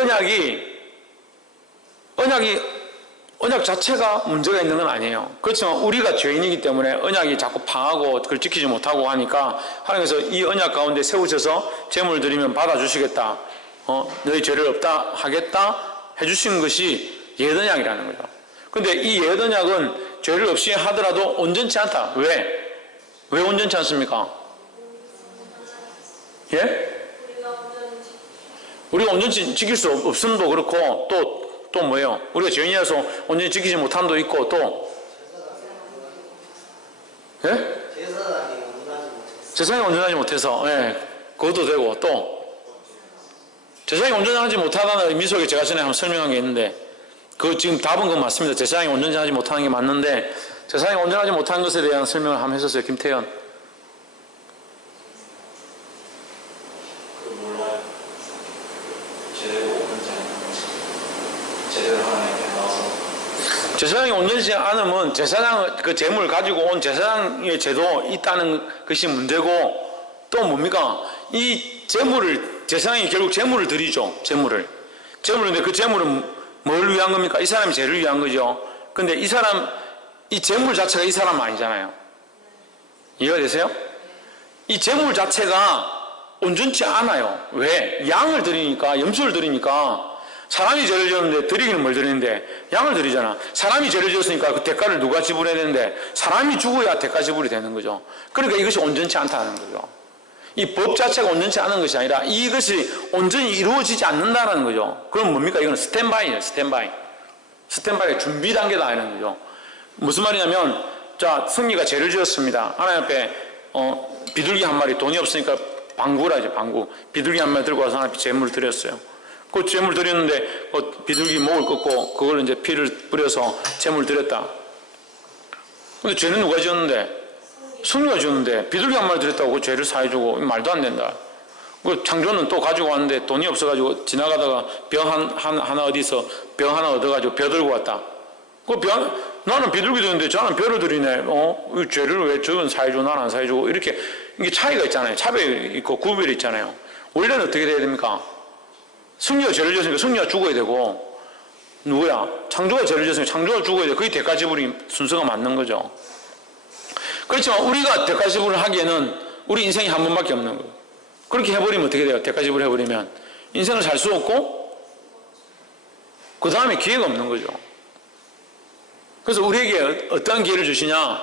언약 자체가 문제가 있는 건 아니에요. 그렇지만 우리가 죄인이기 때문에 언약이 자꾸 방하고 그걸 지키지 못하고 하니까 하나님께서 이 언약 가운데 세우셔서 제물을 드리면 받아주시겠다, 너희 죄를 없다 하겠다 해주신 것이 옛 언약이라는 거예요. 근데 이 옛 언약은 죄를 없이 하더라도 온전치 않다. 왜 온전치 않습니까? 예? 우리가 온전치 지킬 수 없음도 그렇고 또 뭐예요? 우리가 죄인이라서 온전히 지키지 못함도 있고 또 예? 제사장이 온전하지 못해서, 예, 그것도 되고 또 제사장이 온전하지 못하다는 의미 속에 제가 전에 한번 설명한 게 있는데, 그 지금 답은 그건 맞습니다. 제사장이 온전하지 못하는 게 맞는데, 제사장이 온전하지 못한 것에 대한 설명을 한번 했었어요. 김태현. 제사장이 온전치 않으면 제사장 그 제물을 가지고 온 제사장의 죄도 있다는 것이 문제고, 또 뭡니까? 이 제물을, 제사장이 결국 제물을 드리죠. 제물인데 그 제물은 뭘 위한 겁니까? 이 사람이 죄를 위한 거죠. 근데 이 제물 자체가 이 사람 아니잖아요. 이해가 되세요? 이 제물 자체가 온전치 않아요. 왜? 양을 드리니까, 염소를 드리니까. 사람이 죄를 지었는데 드리기는 뭘 드리는데? 양을 드리잖아. 사람이 죄를 지었으니까 그 대가를 누가 지불해야 되는데, 사람이 죽어야 대가 지불이 되는 거죠. 그러니까 이것이 온전치 않다는 거죠. 이 법 자체가 온전치 않은 것이 아니라 이것이 온전히 이루어지지 않는다는 거죠. 그럼 뭡니까? 이거는 스탠바이예요. 스탠바이 준비 단계다 이런 거죠. 무슨 말이냐면, 자, 승리가 죄를 지었습니다. 하나님 앞에 비둘기 한 마리, 돈이 없으니까 방구라죠. 방구. 비둘기 한 마리 들고 와서 하나님 앞에 제물을 드렸어요. 그 제물 드렸는데 비둘기 목을 꺾고 그걸 이제 피를 뿌려서 제물을 드렸다. 근데 죄는 누가 지었는데? 승리가 지었는데 비둘기 한 마리 드렸다고 그 죄를 사해주고 말도 안 된다. 그 창조는 또 가지고 왔는데 돈이 없어가지고 지나가다가 병 하나 어디서 병 하나 얻어가지고 벼 들고 왔다. 그 병, 나는 비둘기 드렸는데 저는 벼를 드리네. 이 죄를 왜 저건 사해주고 나는 안 사해주고 이렇게 이게 차이가 있잖아요. 차별이 있고 구별이 있잖아요. 원래는 어떻게 돼야 됩니까? 승리가 죄를 지었으니까 승리가 죽어야 되고, 누구야? 창조가 죄를 지었으니까 창조가 죽어야 돼. 그게 대가 지불이 순서가 맞는 거죠. 그렇지만 우리가 대가 지불을 하기에는 우리 인생이 한 번밖에 없는 거예요. 그렇게 해버리면 어떻게 돼요? 대가 지불을 해버리면 인생을 살 수 없고 그 다음에 기회가 없는 거죠. 그래서 우리에게 어떠한 기회를 주시냐?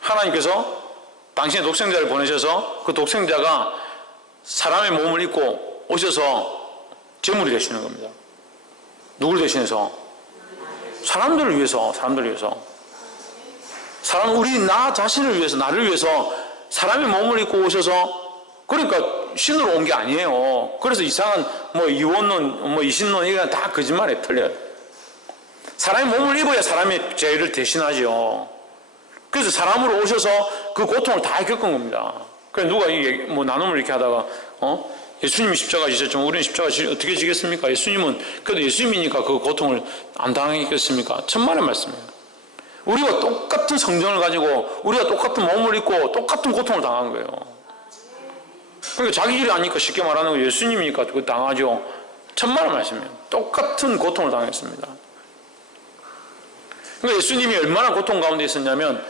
하나님께서 당신의 독생자를 보내셔서 그 독생자가 사람의 몸을 입고 오셔서 제물이 되시는 겁니다. 누구를 대신해서? 사람들을 위해서. 우리 나 자신을 위해서, 나를 위해서 사람의 몸을 입고 오셔서, 그러니까 신으로 온 게 아니에요. 그래서 이상한 이원론, 이신론 이건 다 거짓말에 틀려요. 사람의 몸을 입어야 사람의 죄를 대신하죠. 그래서 사람으로 오셔서 그 고통을 다 겪은 겁니다. 그래서 누가 나눔을 이렇게 하다가 예수님이 십자가 지셨지만 우리는 십자가 어떻게 지겠습니까? 예수님은 그래도 예수님이니까 그 고통을 안 당하겠습니까? 천만의 말씀이에요. 우리가 똑같은 성정을 가지고 우리가 똑같은 몸을 입고 똑같은 고통을 당한 거예요. 그러니까 자기 길이 아니까 쉽게 말하는 거 예수님이니까 그거 당하죠. 천만의 말씀이에요. 똑같은 고통을 당했습니다. 그러니까 예수님이 얼마나 고통 가운데 있었냐면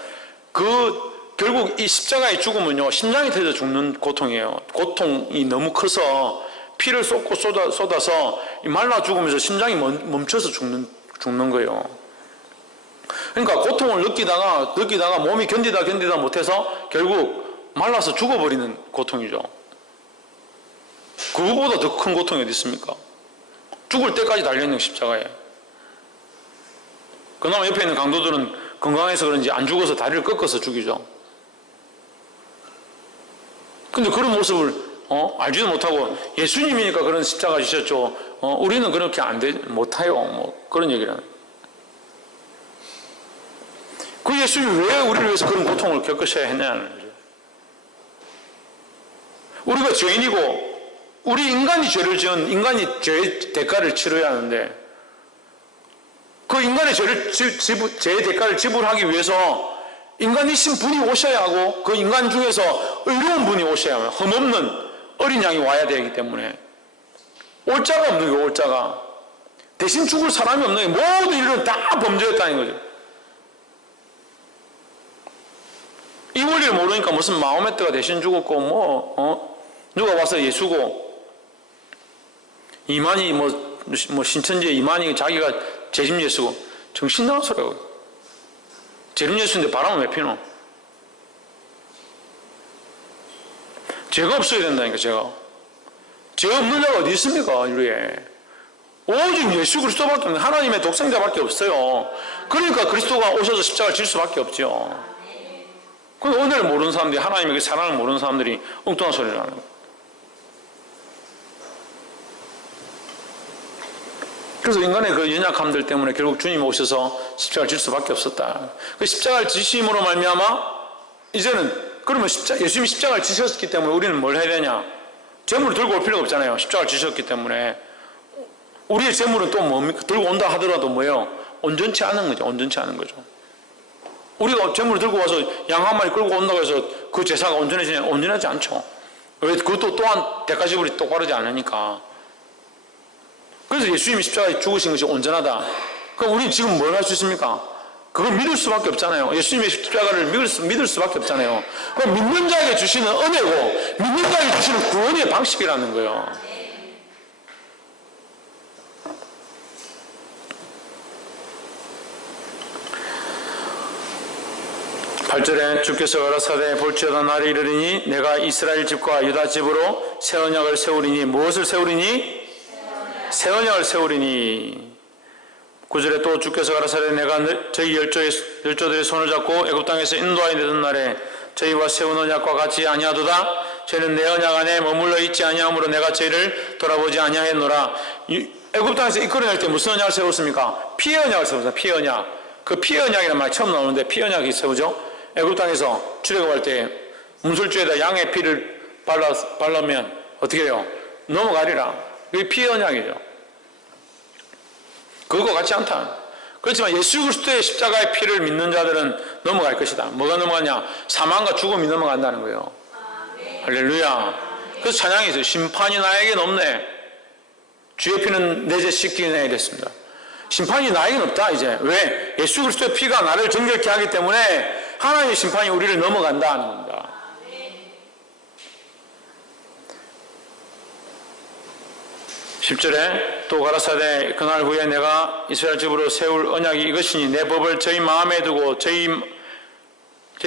결국 이 십자가의 죽음은요, 심장이 터져 죽는 고통이에요. 고통이 너무 커서 피를 쏟아서 말라 죽으면서 심장이 멈춰서 죽는 거예요. 그러니까 고통을 느끼다가 몸이 견디다 못해서 결국 말라서 죽어버리는 고통이죠. 그거보다 더 큰 고통이 어디 있습니까? 죽을 때까지 달려있는 십자가에. 그나마 옆에 있는 강도들은 건강해서 그런지 안 죽어서 다리를 꺾어서 죽이죠. 근데 그런 모습을 알지도 못하고 예수님이니까 그런 십자가 지셨죠. 우리는 그렇게 못해요. 그런 얘기를 하는. 그 예수님이 왜 우리를 위해서 그런 고통을 겪으셔야 했냐는 거죠. 우리가 죄인이고 우리 인간이 죄를 지은 인간이 죄의 대가를 치러야 하는데 그 인간의 죄의 대가를 지불하기 위해서 인간이신 분이 오셔야 하고 그 인간 중에서 의로운 분이 오셔야 하면 흠없는 어린 양이 와야 되기 때문에 올 자가 없는 거예요. 올 자가 대신 죽을 사람이 없는 거예요. 모든 인류는 다 범죄였다는 거죠. 이 원리를 모르니까 무슨 마호메트가 대신 죽었고 누가 와서 예수고 이만희 신천지의 이만희 자기가 재림 예수고 정신 나간 소리라고. 재림 예수인데 바람은 왜 피노? 죄가 없어야 된다니까. 죄 없는 자가 어디 있습니까? 인류에 오직 예수 그리스도밖에 없는 하나님의 독생자밖에 없어요. 그러니까 그리스도가 오셔서 십자가를 질 수밖에 없죠. 그런데 은혜를 모르는 사람들이, 하나님의 사랑을 모르는 사람들이 엉뚱한 소리를 하는 거예요. 그래서 인간의 그 연약함들 때문에 결국 주님이 오셔서 십자가를 질 수밖에 없었다. 그 십자가를 지심으로 말미암아 이제는 그러면 예수님이 십자가를 지셨기 때문에 우리는 뭘 해야 되냐? 재물을 들고 올 필요가 없잖아요. 십자가를 지셨기 때문에. 우리의 재물은 또 뭡니까? 들고 온다 하더라도 뭐예요? 온전치 않은 거죠. 우리가 재물을 들고 와서 양 한 마리 끌고 온다고 해서 그 제사가 온전해지냐? 온전하지 않죠. 왜? 그것도 또한 대가지불이 똑바르지 않으니까. 그래서 예수님이 십자가에 죽으신 것이 온전하다. 그럼 우리는 지금 뭘 할 수 있습니까? 그걸 믿을 수밖에 없잖아요. 예수님의 십자가를 믿을 수밖에 없잖아요. 그럼 믿는 자에게 주시는 은혜고 믿는 자에게 주시는 구원의 방식이라는 거예요. 8절에 주께서 가라사대 볼지어다 날이 이르리니 내가 이스라엘 집과 유다 집으로 새 언약을 세우리니 무엇을 세우리니? 새 언약을 세우리니. 9절에 또 주께서 가라사대 내가 저희 열조들의 손을 잡고 애굽 땅에서 인도하여 내던 날에 저희와 세운 언약과 같이 아니하도다. 저희는 내 언약 안에 머물러 있지 아니하므로 내가 저희를 돌아보지 아니하였노라. 애굽 땅에서 이끌어낼 때 무슨 언약을 세웠습니까? 피의 언약을 세웠습니다. 피의 언약. 그 피의 언약이라는 말이 처음 나오는데 피의 언약이 세우죠. 애굽 땅에서 출애굽할 때 문설주에다 양의 피를 발라면 어떻게 해요? 넘어가리라. 그게 피의 언약이죠. 그거 같지 않다. 그렇지만 예수 그리스도의 십자가의 피를 믿는 자들은 넘어갈 것이다. 뭐가 넘어가냐? 사망과 죽음이 넘어간다는 거예요. 할렐루야. 그래서 찬양이 있어요. 심판이 나에겐 없네. 주의 피는 내 죄 씻기네 이랬습니다. 심판이 나에겐 없다 이제. 왜? 예수 그리스도의 피가 나를 정결케 하기 때문에 하나님의 심판이 우리를 넘어간다 하는 겁니다. 10절에 또 가라사대 그날 후에 내가 이스라엘 집으로 세울 언약이 이것이니 내 법을 저희 마음에 두고 저희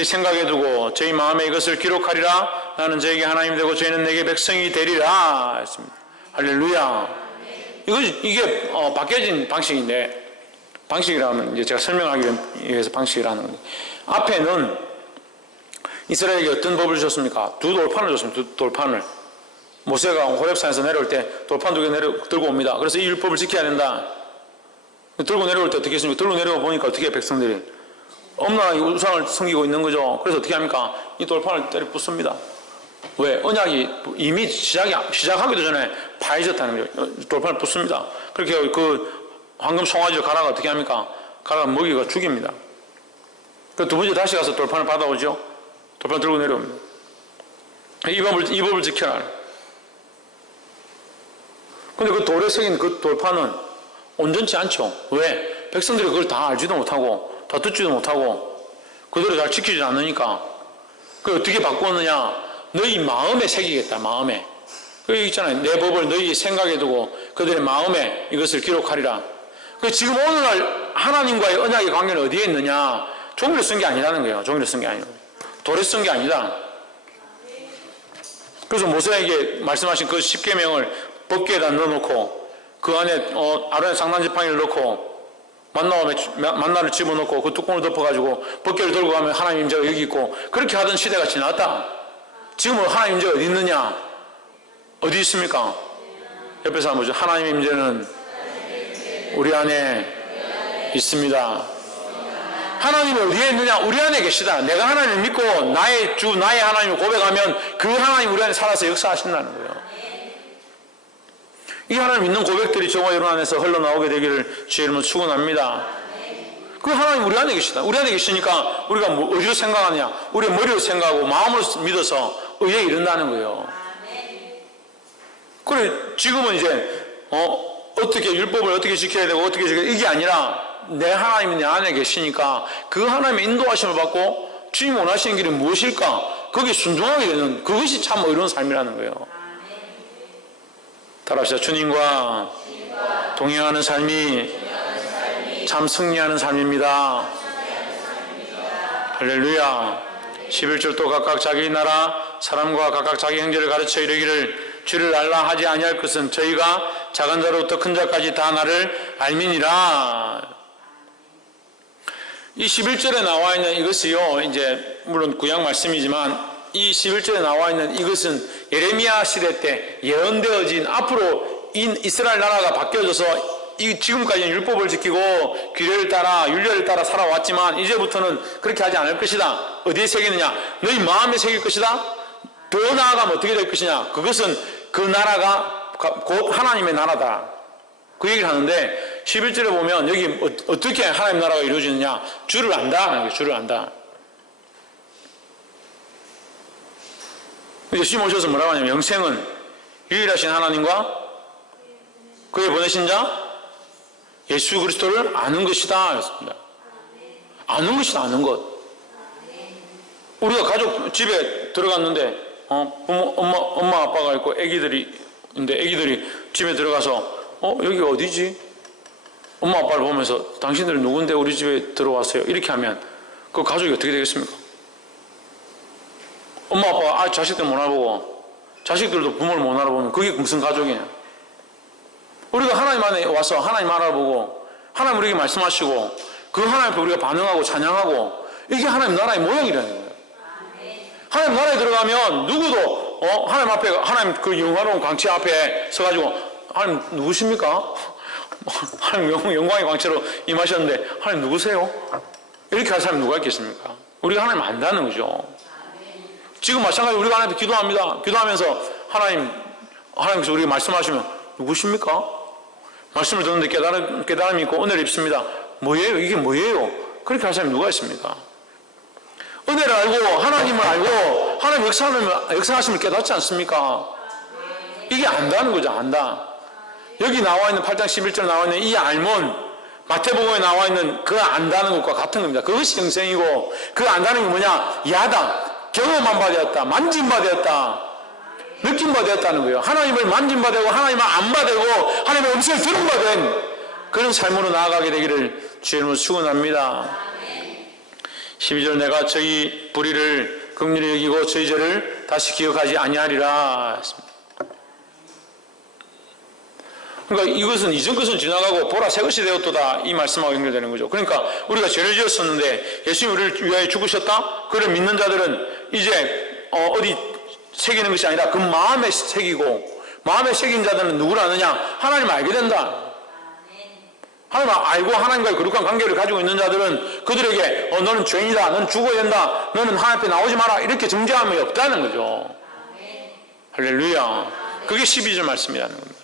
생각에 두고 저희 마음에 이것을 기록하리라. 나는 저에게 하나님 되고 저희는 내게 백성이 되리라 했습니다. 할렐루야. 이게 바뀌어진 방식인데, 방식이라면 이제 제가 설명하기 위해서 방식이라는 건데, 앞에는 이스라엘에게 어떤 법을 주셨습니까? 두 돌판을 줬습니다. 두 돌판을. 모세가 호렙산에서 내려올 때 돌판 2개 들고 옵니다. 그래서 이 율법을 지켜야 된다. 들고 내려올 때 어떻게 했습니까? 들고 내려와 보니까 어떻게 해요, 백성들이? 엄나라의 우상을 섬기고 있는 거죠. 그래서 어떻게 합니까? 이 돌판을 때려 부숩니다. 왜? 언약이 이미 시작하기도 전에 파해졌다는 거죠. 돌판을 부숩니다. 그렇게 그 황금 송아지를 갈아가 어떻게 합니까? 갈아가 먹이가 죽입니다. 그 두 번째 다시 가서 돌판을 받아오죠. 돌판 들고 내려옵니다. 이 법을 지켜라. 근데 그 돌에 새긴 그 돌판은 온전치 않죠. 왜? 백성들이 그걸 다 알지도 못하고 다 듣지도 못하고 그대로 잘 지키지 않으니까. 그걸 어떻게 바꾸었느냐? 너희 마음에 새기겠다. 마음에. 그게 있잖아요. 내 법을 너희 생각에 두고 그들의 마음에 이것을 기록하리라. 지금 오늘날 하나님과의 언약의 관계는 어디에 있느냐? 종이로 쓴 게 아니라는 거예요. 종이로 쓴 게 아니고 돌에 쓴 게 아니다. 그래서 모세에게 말씀하신 그 10계명을 법궤에다 넣어놓고 그 안에 아론의 상단지팡이를 넣고 만나를 집어넣고 그 뚜껑을 덮어가지고 법궤를 들고 가면 하나님 임재가 여기 있고 그렇게 하던 시대가 지났다. 지금은 하나님 임재가 어디 있느냐? 어디 있습니까? 옆에서 한번 보죠. 하나님 임재는 우리 안에 있습니다. 하나님이 어디에 있느냐? 우리 안에 계시다. 내가 하나님을 믿고 나의 주, 나의 하나님을 고백하면 그 하나님 우리 안에 살아서 역사하신다는 거예요. 이 하나님 믿는 고백들이 저와 여러분 안에서 흘러나오게 되기를 주의 이름으로 축원합니다. 그 하나님 우리 안에 계시다. 우리 안에 계시니까 우리가 어디로 생각하느냐? 우리의 머리로 생각하고 마음으로 믿어서 의에 이른다는 거예요. 그래 지금은 이제 어떻게 율법을 어떻게 지켜야 되고 어떻게 지켜야 되고 이게 아니라 내 하나님이 내 안에 계시니까 그 하나님의 인도하심을 받고 주님 원하시는 길이 무엇일까? 거기에 순종하게 되는 그것이 참 어려운 삶이라는 거예요. 따라합시다. 주님과 동행하는 삶이 참 승리하는 삶입니다. 할렐루야. 11절도 각각 자기 나라 사람과 각각 자기 형제를 가르쳐 이르기를 주를 알라 하지 아니할 것은 저희가 작은 자로부터 큰 자까지 다 나를 알미니라. 이 11절에 나와 있는 이것이요, 이제 물론 구약 말씀이지만 이 11절에 나와 있는 이것은 예레미야 시대 때 예언되어진 앞으로 이스라엘 나라가 바뀌어져서 지금까지는 율법을 지키고 규례를 따라 율례를 따라 살아왔지만 이제부터는 그렇게 하지 않을 것이다. 어디에 새기느냐? 너희 마음에 새길 것이다. 더 나아가면 어떻게 될 것이냐? 그것은 그 나라가 곧 하나님의 나라다. 그 얘기를 하는데 11절에 보면 여기 어떻게 하나님 나라가 이루어지느냐? 주를 안다. 주를 안다. 예수님 오셔서 뭐라고 하냐면 영생은 유일하신 하나님과 그의 보내신 자 예수 그리스도를 아는 것이다. 였습니다. 아는 것이다. 아는 것. 우리가 가족 집에 들어갔는데 엄마 아빠가 있고 애기들이 있는데 애기들이 집에 들어가서 여기가 어디지? 엄마 아빠를 보면서 당신들은 누군데 우리 집에 들어왔어요? 이렇게 하면 그 가족이 어떻게 되겠습니까? 엄마 아빠가 자식들 못 알아보고 자식들도 부모를 못 알아보면 그게 무슨 가족이냐. 우리가 하나님 안에 와서 하나님 알아보고 하나님 우리에게 말씀하시고 그 하나님 앞에 우리가 반응하고 찬양하고 이게 하나님 나라의 모형이라는 거예요. 하나님 나라에 들어가면 누구도 하나님 앞에 하나님 그 영화로운 광채 앞에 서가지고 하나님 누구십니까? 하나님 영광의 광채로 임하셨는데 하나님 누구세요? 이렇게 할 사람이 누가 있겠습니까? 우리가 하나님 안다는 거죠. 지금 마찬가지로 우리가 하나님 앞에 기도합니다. 기도하면서 하나님께서 우리에게 말씀하시면 누구십니까? 말씀을 듣는데 깨달음이 있고 은혜를 입습니다. 뭐예요? 이게 뭐예요? 그렇게 할 사람이 누가 있습니까? 은혜를 알고 하나님을 알고 하나님 역사하심을 깨닫지 않습니까? 이게 안다는 거죠. 안다. 여기 나와 있는 8장 11절 나와 있는 이 알문, 마태복음에 나와 있는 그 안다는 것과 같은 겁니다. 그것이 영생이고 그 안다는 게 뭐냐? 야다. 경험한 바 되었다. 만진 바 되었다. 느낀 바 되었다는 거예요. 하나님을 만진 바 되고 하나님을 안 바 되고 하나님의 음성을 들은 바 된 그런 삶으로 나아가게 되기를 주의 이름으로 축원합니다. 12절 내가 저희 불의를 긍휼히 여기고 저희 죄를 다시 기억하지 아니하리라 했습니다. 그러니까 이것은 이전 것은 지나가고 보라 새 것이 되었도다 이 말씀하고 연결되는 거죠. 그러니까 우리가 죄를 지었었는데 예수님이 우리를 위하여 죽으셨다? 그를 믿는 자들은 이제 어디 새기는 것이 아니라 그 마음에 새기고 마음에 새긴 자들은 누구를 아느냐? 하나님을 알게 된다. 하나님을 알고 하나님과의 거룩한 관계를 가지고 있는 자들은 그들에게 너는 죄인이다. 너는 죽어야 된다. 너는 하나님 앞에 나오지 마라. 이렇게 정죄함이 없다는 거죠. 할렐루야. 그게 12절 말씀이라는 겁니다.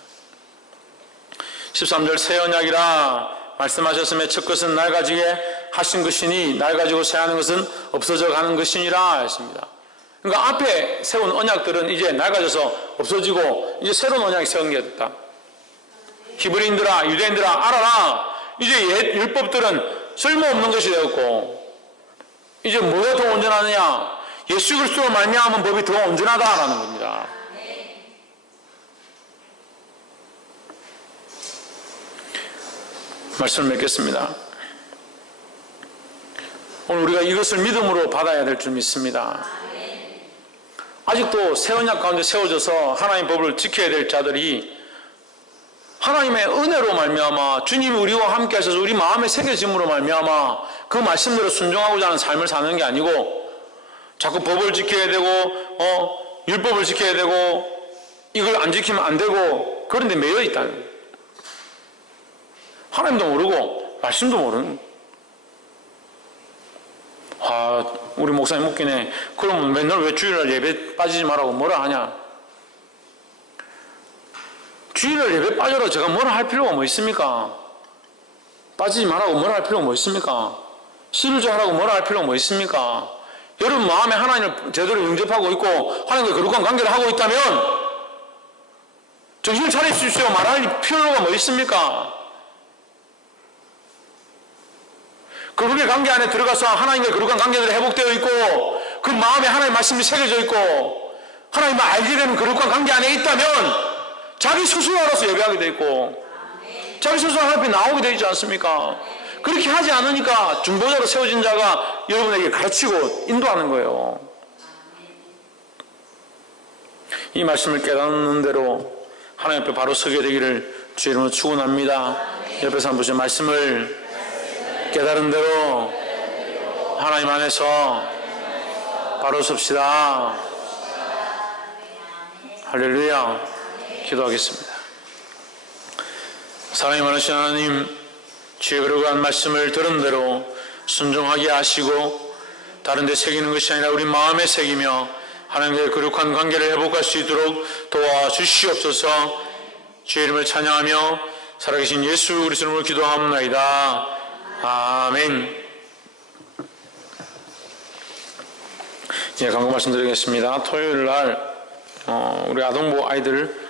13절 새 언약이라 말씀하셨으며 첫 것은 낡아지게 하신 것이니 낡아지고 새하는 것은 없어져 가는 것이니라 했습니다. 그러니까 앞에 세운 언약들은 이제 낡아져서 없어지고 이제 새로운 언약이 세운 게 됐다. 히브리인들아 유대인들아 알아라. 이제 옛 율법들은 쓸모없는 것이 되었고 이제 뭐가 더 온전하느냐? 예수 그리스도로 말미암은 법이 더 온전하다라는 겁니다. 말씀을 맺겠습니다. 오늘 우리가 이것을 믿음으로 받아야 될 줄 믿습니다. 아직도 새 언약 가운데 세워져서 하나님의 법을 지켜야 될 자들이 하나님의 은혜로 말미암아 주님이 우리와 함께 하셔서 우리 마음에 새겨짐으로 말미암아 그 말씀대로 순종하고자 하는 삶을 사는 게 아니고 자꾸 법을 지켜야 되고 율법을 지켜야 되고 이걸 안 지키면 안 되고 그런 데 매여 있다는 거예요. 하나님도 모르고 말씀도 모르는 우리 목사님 묻기네. 그러면 맨날 왜 주일날 예배 빠지지 말라고 뭐라 하냐? 주일날 예배 빠져라 제가 뭐라 할 필요가 뭐 있습니까? 빠지지 말라고 뭐라 할 필요가 뭐 있습니까? 11조 하라고 뭐라 할 필요가 뭐 있습니까? 여러분 마음에 하나님을 제대로 영접하고 있고 하나님과 거룩한 관계를 하고 있다면 정신을 차리십시오 말할 필요가 뭐 있습니까? 거룩의 관계 안에 들어가서 하나님과 거룩한 관계들이 회복되어 있고 그 마음에 하나님의 말씀이 새겨져 있고 하나님을 알게 되는 거룩한 관계 안에 있다면 자기 스스로 알아서 예배하게 되어 있고 자기 스스로 하나님 앞에 나오게 되어 있지 않습니까? 그렇게 하지 않으니까 중보자로 세워진 자가 여러분에게 가르치고 인도하는 거예요. 이 말씀을 깨닫는 대로 하나님 앞에 바로 서게 되기를 주의 이름으로 축원합니다. 옆에서 한번 보시죠. 말씀을 깨달은 대로 하나님 안에서 바로 섭시다. 할렐루야. 기도하겠습니다. 사랑이 많으신 하나님, 주의 거룩한 말씀을 들은 대로 순종하게 하시고 다른 데 새기는 것이 아니라 우리 마음에 새기며 하나님과의 거룩한 관계를 회복할 수 있도록 도와주시옵소서. 주의 이름을 찬양하며 살아계신 예수 그리스도 이름으로 기도합나이다. 아멘. 예, 광고 말씀드리겠습니다. 토요일 날 우리 아동부 아이들